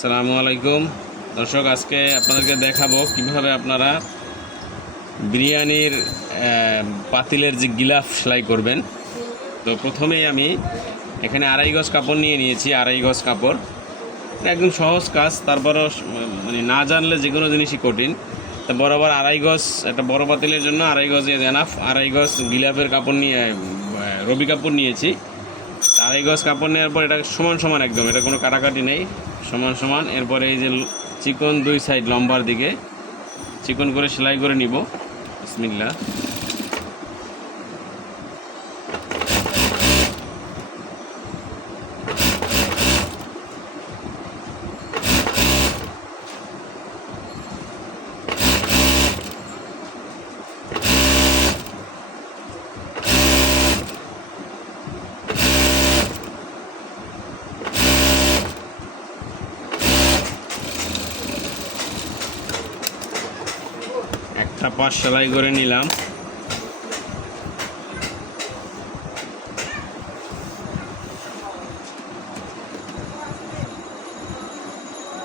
আসসালামু আলাইকুম। দর্শক, আজকে আপনাদেরকে দেখাবো কীভাবে আপনারা বিরিয়ানির পাতিলের যে গিলাফ সেলাই করবেন। তো প্রথমেই আমি এখানে আড়াই গজ কাপড় নিয়ে নিয়েছি, আড়াই গজ কাপড়। একদম সহজ কাজ, তারপরও মানে না জানলে যে কোনো জিনিসই কঠিন। তা বরাবর আড়াই গজ, একটা বড় পাতিলের জন্য আড়াই গজ এনাফ। আড়াই গজ গিলাফের কাপড় নিয়ে রবি কাপড় নিয়েছি। আড়াই গজ কাপড় নেওয়ার পর এটা সমান সমান একদম, এটা কোনো কাটাকাটি নেই, সমান সমান। এরপরে এই যে চিকন দুই সাইড লম্বার দিকে। চিকন করে সেলাই করে নিব বিসমিল্লা একটা পাশ সেলাই করে নিলাম।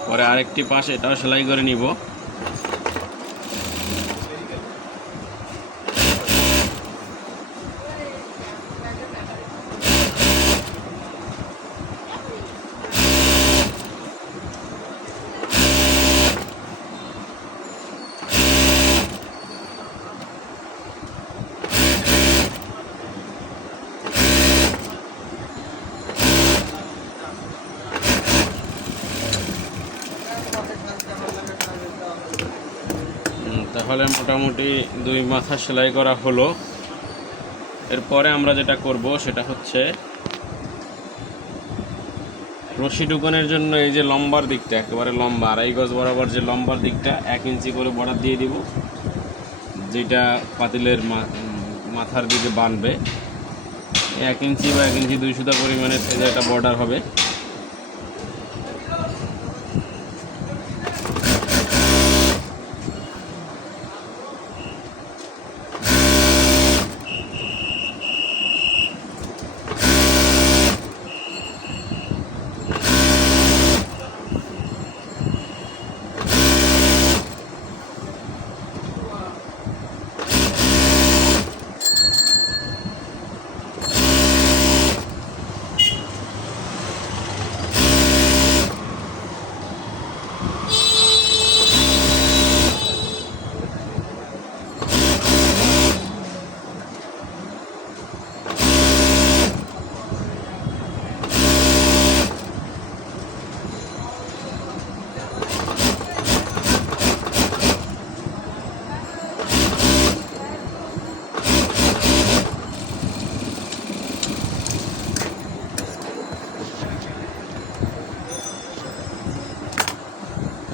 পরে আরেকটি পাশ এটাও সেলাই করে নিব। তাহলে মোটামুটি দুই মাথা সেলাই করা হলো। এরপরে আমরা যেটা করব সেটা হচ্ছে রশি ঢুকানোর জন্য এই যে লম্বার দিকটা, একেবারে লম্বা, আড়াই গজ বরাবর যে লম্বার দিকটা, এক ইঞ্চি করে বর্ডার দিয়ে দিব, যেটা পাতিলের মাথার দিকে বানবে এক ইঞ্চি বা এক ইঞ্চি দুই সুতা পরিমাণের একটা বর্ডার হবে।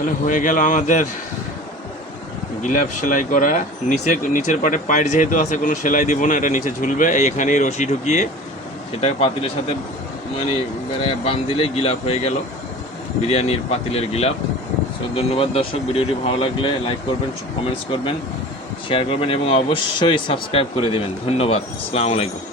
তাহলে হয়ে গেল আমাদের গিলাপ সেলাই করা। নিচে নিচের পাটে পাইট যেহেতু আছে, কোনো সেলাই দিব না, এটা নিচে ঝুলবে। এখানেই রশি ঢুকিয়ে সেটা পাতিলের সাথে মানে বেড়ায় বান দিলেই গিলাপ হয়ে গেল, বিরিয়ানির পাতিলের গিলাপ। সো ধন্যবাদ দর্শক, ভিডিওটি ভালো লাগলে লাইক করবেন, কমেন্টস করবেন, শেয়ার করবেন এবং অবশ্যই সাবস্ক্রাইব করে দেবেন। ধন্যবাদ, আসসালামু আলাইকুম।